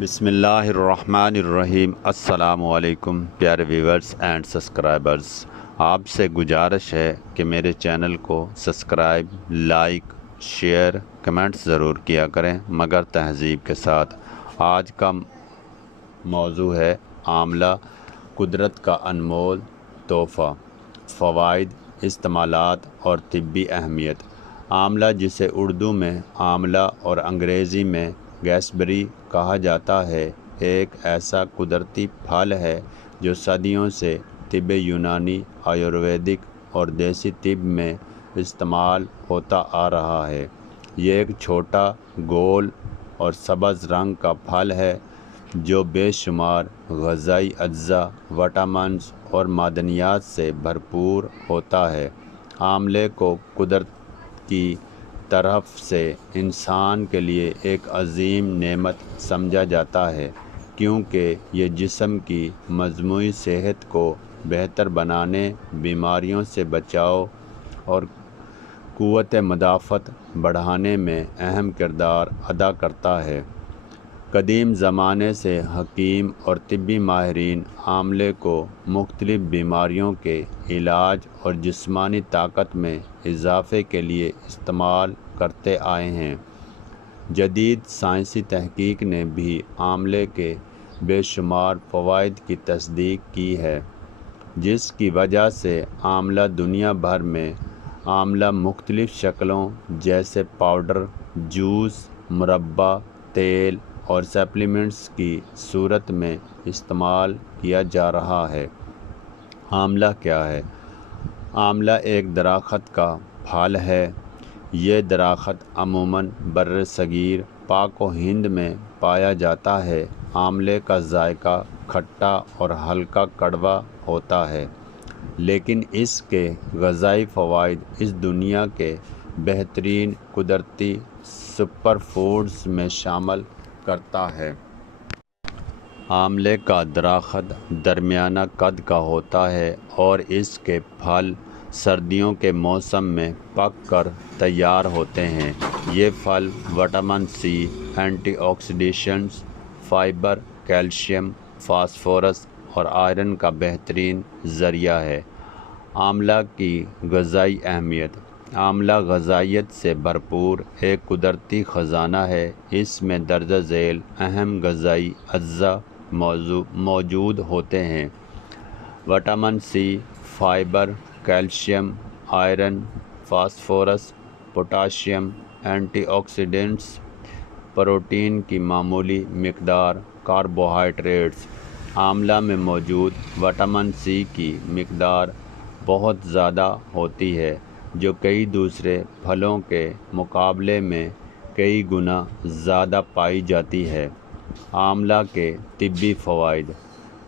بسم اللہ الرحمن الرحیم۔ السلام علیکم پیارے ویورز اینڈ سبسکرائبرز، آپ سے گزارش ہے کہ میرے چینل کو سبسکرائب، لائک، شیئر، کمنٹس ضرور کیا کریں مگر تہذیب کے ساتھ۔ آج کا موضوع ہے آملہ، قدرت کا انمول تحفہ، فوائد، استعمالات اور طبی اہمیت۔ آملہ، جسے اردو میں آملہ اور انگریزی میں گیسبری کہا جاتا ہے، ایک ایسا قدرتی پھل ہے جو صدیوں سے طب یونانی، آیورویدک اور دیسی طب میں استعمال ہوتا آ رہا ہے۔ یہ ایک چھوٹا، گول اور سبز رنگ کا پھل ہے جو بے شمار غذائی اجزاء، وٹامنز اور معدنیات سے بھرپور ہوتا ہے۔ آملے کو قدرت کی طرف سے انسان کے لیے ایک عظیم نعمت سمجھا جاتا ہے، کیونکہ یہ جسم کی مجموعی صحت کو بہتر بنانے، بیماریوں سے بچاؤ اور قوت مدافعت بڑھانے میں اہم کردار ادا کرتا ہے۔ قدیم زمانے سے حکیم اور طبی ماہرین آملے کو مختلف بیماریوں کے علاج اور جسمانی طاقت میں اضافے کے لیے استعمال کرتے آئے ہیں۔ جدید سائنسی تحقیق نے بھی آملے کے بے شمار فوائد کی تصدیق کی ہے، جس کی وجہ سے آملہ دنیا بھر میں آملہ مختلف شکلوں جیسے پاؤڈر، جوس، مربع، تیل اور سپلیمنٹس کی صورت میں استعمال کیا جا رہا ہے۔ آملہ کیا ہے؟ آملہ ایک درخت کا پھل ہے۔ یہ درخت عموماً برصغیر پاک و ہند میں پایا جاتا ہے۔ آملے کا ذائقہ کھٹا اور ہلکا کڑوا ہوتا ہے، لیکن اس کے غذائی فوائد اس دنیا کے بہترین قدرتی سپر فوڈز میں شامل کرتا ہے۔ آملے کا درخت درمیانہ قد کا ہوتا ہے اور اس کے پھل سردیوں کے موسم میں پک کر تیار ہوتے ہیں۔ یہ پھل vitamin C, antioxidants, fibre, calcium, phosphorus اور آئرن کا بہترین ذریعہ ہے۔ آملہ کی غذائی اہمیت۔ آملہ غذائیت سے بھرپور ایک قدرتی خزانہ ہے۔ اس میں درجہ ذیل اہم غذائی اجزاء موجود ہوتے ہیں: vitamin C, fibre, calcium, iron, phosphorus, potassium, antioxidants, protein کی معمولی مقدار، کاربوہائیڈریٹس۔ آملہ میں موجود وٹامن سی کی مقدار بہت زیادہ ہوتی ہے، جو کئی دوسرے پھلوں کے مقابلے میں کئی گنا زیادہ پائی جاتی ہے۔ آملہ کے طبی فوائد۔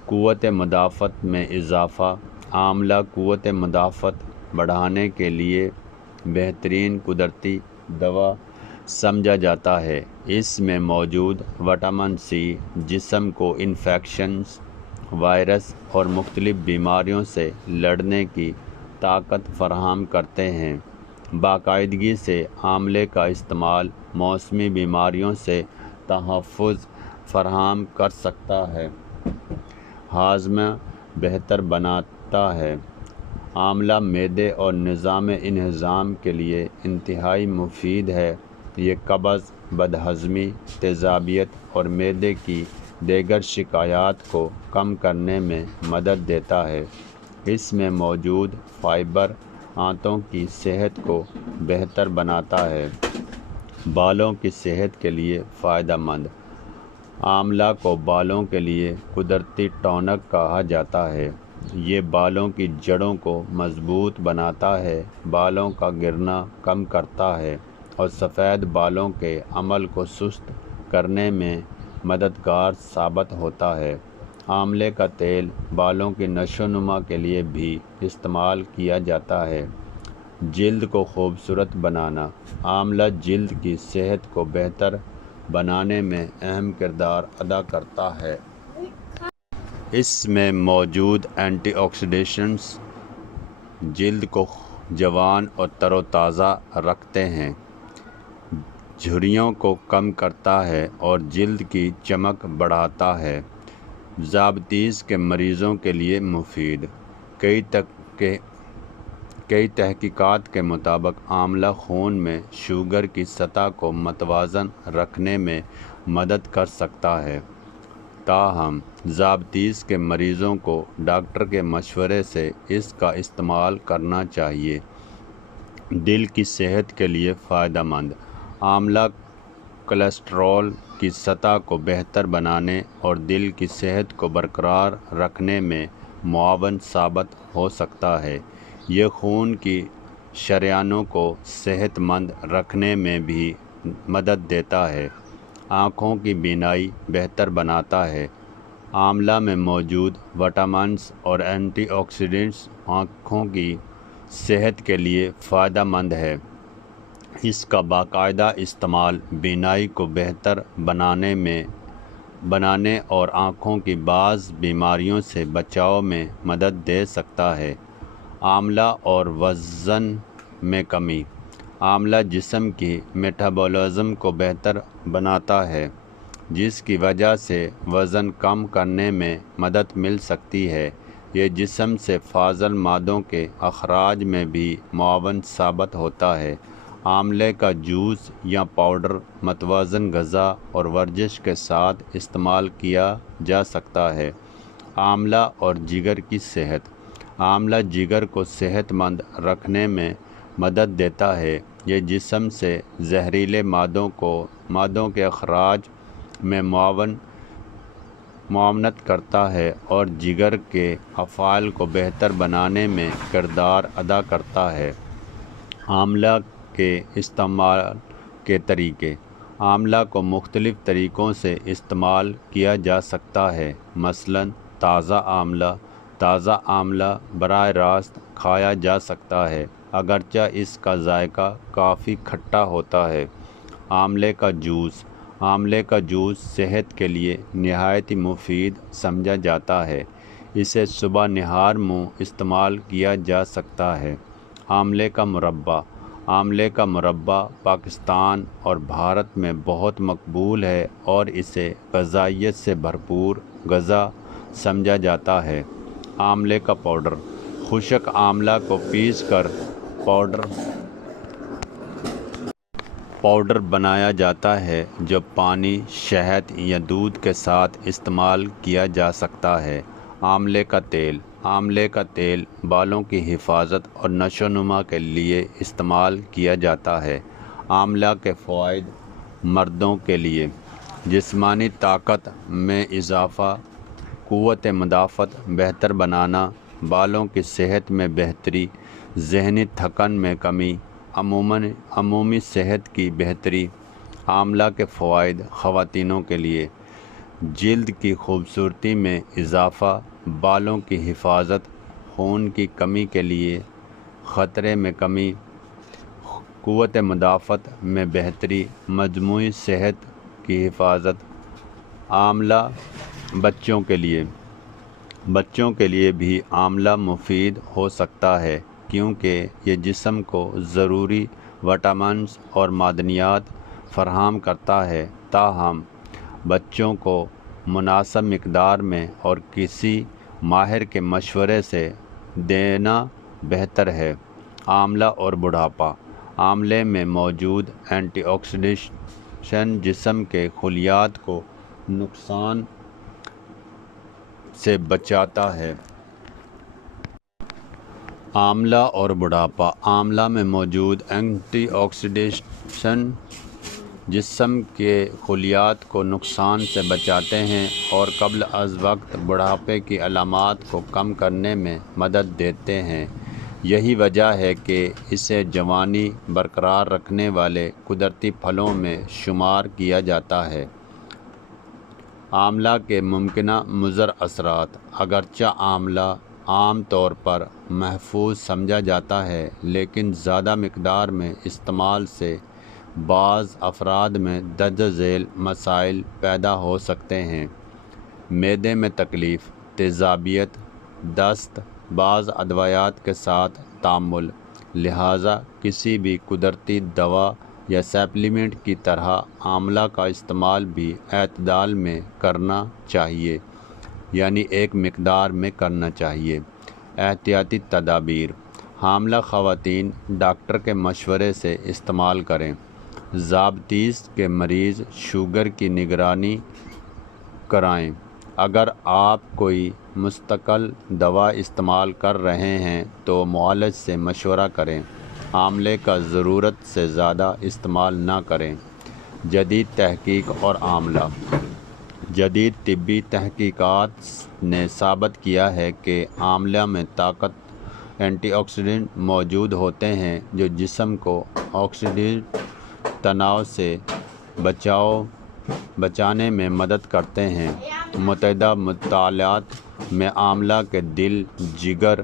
قوت مدافعت میں اضافہ۔ آملہ قوت مدافعت بڑھانے کے لیے بہترین قدرتی دوا سمجھا جاتا ہے۔ اس میں موجود وٹامن سی جسم کو انفیکشنز، وائرس اور مختلف بیماریوں سے لڑنے کی طاقت فراہم کرتے ہیں۔ باقاعدگی سے آملے کا استعمال موسمی بیماریوں سے تحفظ فراہم کر سکتا ہے۔ ہاضمہ بہتر بناتا ہے۔ آملہ معدے اور نظام انہضام کے لیے انتہائی مفید ہے۔ یہ قبض، بدہضمی، تیزابیت اور معدے کی دیگر شکایات کو کم کرنے میں مدد دیتا ہے۔ اس میں موجود فائبر آنتوں کی صحت کو بہتر بناتا ہے۔ بالوں کی صحت کے لیے فائدہ مند۔ آملہ کو بالوں کے لیے قدرتی ٹونک کہا جاتا ہے۔ یہ بالوں کی جڑوں کو مضبوط بناتا ہے، بالوں کا گرنا کم کرتا ہے اور سفید بالوں کے عمل کو سست کرنے میں مددگار ثابت ہوتا ہے۔ آملے کا تیل بالوں کی نشو و نما کے لیے بھی استعمال کیا جاتا ہے۔ جلد کو خوبصورت بنانا۔ آملہ جلد کی صحت کو بہتر بنانے میں اہم کردار ادا کرتا ہے۔ اس میں موجود اینٹی آکسیڈنٹس جلد کو جوان اور تر و تازہ رکھتے ہیں۔ جھریوں کو کم کرتا ہے اور جلد کی چمک بڑھاتا ہے۔ ذیابیطس کے مریضوں کے لیے مفید۔ کئی تحقیقات کے مطابق آملہ خون میں شوگر کی سطح کو متوازن رکھنے میں مدد کر سکتا ہے۔ تاہم ذیابیطس کے مریضوں کو ڈاکٹر کے مشورے سے اس کا استعمال کرنا چاہیے۔ دل کی صحت کے لیے فائدہ مند۔ آملہ کولیسٹرول کی سطح کو بہتر بنانے اور دل کی صحت کو برقرار رکھنے میں معاون ثابت ہو سکتا ہے۔ یہ خون کی شریانوں کو صحت مند رکھنے میں بھی مدد دیتا ہے۔ آنکھوں کی بینائی بہتر بناتا ہے۔ آملہ میں موجود وٹامنز اور اینٹی آکسیڈنٹس آنکھوں کی صحت کے لیے فائدہ مند ہے۔ اس کا باقاعدہ استعمال بینائی کو بہتر بنانے اور آنکھوں کی بعض بیماریوں سے بچاؤ میں مدد دے سکتا ہے۔ آملہ اور وزن میں کمی۔ آملہ جسم کی میٹابولزم کو بہتر بناتا ہے، جس کی وجہ سے وزن کم کرنے میں مدد مل سکتی ہے۔ یہ جسم سے فاضل مادوں کے اخراج میں بھی معاون ثابت ہوتا ہے۔ آملے کا جوس یا پاؤڈر متوازن غذا اور ورزش کے ساتھ استعمال کیا جا سکتا ہے۔ آملہ اور جگر کی صحت۔ آملہ جگر کو صحت مند رکھنے میں مدد دیتا ہے۔ یہ جسم سے زہریلے مادوں کے اخراج میں معاونت کرتا ہے اور جگر کے افعال کو بہتر بنانے میں کردار ادا کرتا ہے۔ آملہ کے استعمال کے طریقے۔ آملہ کو مختلف طریقوں سے استعمال کیا جا سکتا ہے، مثلاً تازہ آملہ براہ راست کھایا جا سکتا ہے، اگرچہ اس کا ذائقہ کافی کھٹا ہوتا ہے۔ آملے کا جوس۔ آملے کا جوس صحت کے لیے نہایت مفید سمجھا جاتا ہے۔ اسے صبح نہار منہ استعمال کیا جا سکتا ہے۔ آملے کا مربع۔ آملے کا مربع پاکستان اور بھارت میں بہت مقبول ہے اور اسے غذائیت سے بھرپور غذا سمجھا جاتا ہے۔ آملے کا پاؤڈر۔ خشک آملہ کو پیس کر پاؤڈر بنایا جاتا ہے جو پانی، شہد یا دودھ کے ساتھ استعمال کیا جا سکتا ہے۔ آملے کا تیل۔ آملے کا تیل بالوں کی حفاظت اور نشو و نما کے لیے استعمال کیا جاتا ہے۔ آملہ کے فوائد۔ مردوں کے لیے جسمانی طاقت میں اضافہ، قوت مدافعت بہتر بنانا، بالوں کی صحت میں بہتری، ذہنی تھکن میں کمی، عمومی صحت کی بہتری۔ آملہ کے فوائد خواتینوں کے لیے جلد کی خوبصورتی میں اضافہ، بالوں کی حفاظت، خون کی کمی کے لیے خطرے میں کمی، قوت مدافعت میں بہتری، مجموعی صحت کی حفاظت۔ آملہ بچوں کے لیے۔ بچوں کے لیے بھی آملہ مفید ہو سکتا ہے کیونکہ یہ جسم کو ضروری وٹامنز اور معدنیات فراہم کرتا ہے، تاہم بچوں کو مناسب مقدار میں اور کسی ماہر کے مشورے سے دینا بہتر ہے۔ آملہ اور بڑھاپا۔ آملے میں موجود اینٹی آکسیڈنٹ جسم کے خلیات کو نقصان سے بچاتا ہے۔ آملہ اور بڑھاپا۔ آملہ میں موجود اینٹی آکسیڈنٹ جسم کے خلیات کو نقصان سے بچاتے ہیں اور قبل از وقت بڑھاپے کی علامات کو کم کرنے میں مدد دیتے ہیں۔ یہی وجہ ہے کہ اسے جوانی برقرار رکھنے والے قدرتی پھلوں میں شمار کیا جاتا ہے۔ آملہ کے ممکنہ مضر اثرات۔ اگرچہ آملہ عام طور پر محفوظ سمجھا جاتا ہے، لیکن زیادہ مقدار میں استعمال سے بعض افراد میں درج ذیل مسائل پیدا ہو سکتے ہیں۔ معدے میں تکلیف، تیزابیت، دست، بعض ادویات کے ساتھ تعامل، لہذا کسی بھی قدرتی دوا یا سپلیمنٹ کی طرح آملہ کا استعمال بھی اعتدال میں کرنا چاہیے، یعنی ایک مقدار میں کرنا چاہیے۔ احتیاطی تدابیر: حاملہ خواتین ڈاکٹر کے مشورے سے استعمال کریں۔ ذیابیطس کے مریض شوگر کی نگرانی کرائیں۔ اگر آپ کوئی مستقل دوا استعمال کر رہے ہیں تو معالج سے مشورہ کریں۔ آملے کا ضرورت سے زیادہ استعمال نہ کریں۔ جدید تحقیق اور آملہ: جدید طبی تحقیقات نے ثابت کیا ہے کہ آملہ میں طاقت اینٹی آکسیڈنٹ موجود ہوتے ہیں جو جسم کو آکسیڈیٹو تناؤ سے بچانے میں مدد کرتے ہیں۔ متعدد مطالعات میں آملہ کے دل، جگر،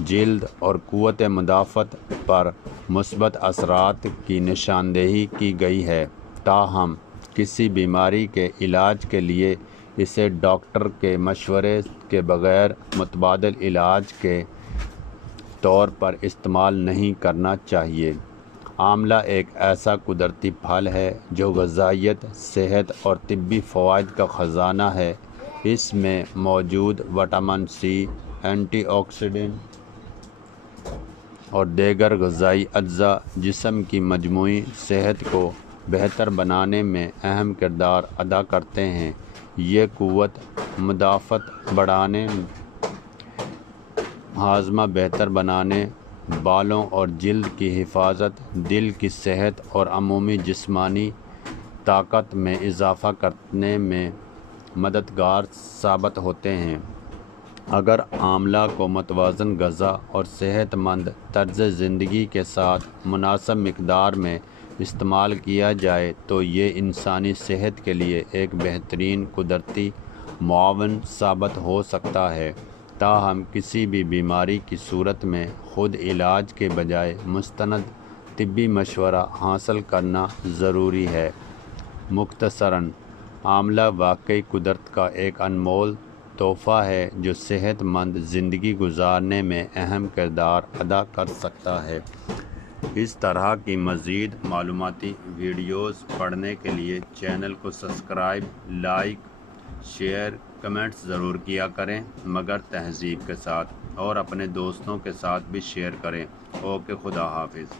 جلد اور قوت مدافعت پر مثبت اثرات کی نشاندہی کی گئی ہے۔ تاہم کسی بیماری کے علاج کے لیے اسے ڈاکٹر کے مشورے کے بغیر متبادل علاج کے طور پر استعمال نہیں کرنا چاہیے۔ آملہ ایک ایسا قدرتی پھل ہے جو غذائیت، صحت اور طبی فوائد کا خزانہ ہے۔ اس میں موجود وٹامن سی، اینٹی آکسیڈنٹ اور دیگر غذائی اجزاء جسم کی مجموعی صحت کو بہتر بنانے میں اہم کردار ادا کرتے ہیں۔ یہ قوت مدافعت بڑھانے، ہاضمہ بہتر بنانے، بالوں اور جلد کی حفاظت، دل کی صحت اور عمومی جسمانی طاقت میں اضافہ کرنے میں مددگار ثابت ہوتے ہیں۔ اگر آملہ کو متوازن غذا اور صحت مند طرز زندگی کے ساتھ مناسب مقدار میں استعمال کیا جائے تو یہ انسانی صحت کے لیے ایک بہترین قدرتی معاون ثابت ہو سکتا ہے۔ تاہم کسی بھی بیماری کی صورت میں خود علاج کے بجائے مستند طبی مشورہ حاصل کرنا ضروری ہے۔ مختصراً، آملہ واقعی قدرت کا ایک انمول تحفہ ہے جو صحت مند زندگی گزارنے میں اہم کردار ادا کر سکتا ہے۔ اس طرح کی مزید معلوماتی ویڈیوز پڑھنے کے لیے چینل کو سبسکرائب، لائک، شیئر، کمنٹس ضرور کیا کریں، مگر تہذیب کے ساتھ، اور اپنے دوستوں کے ساتھ بھی شیئر کریں۔ اوکے، خدا حافظ۔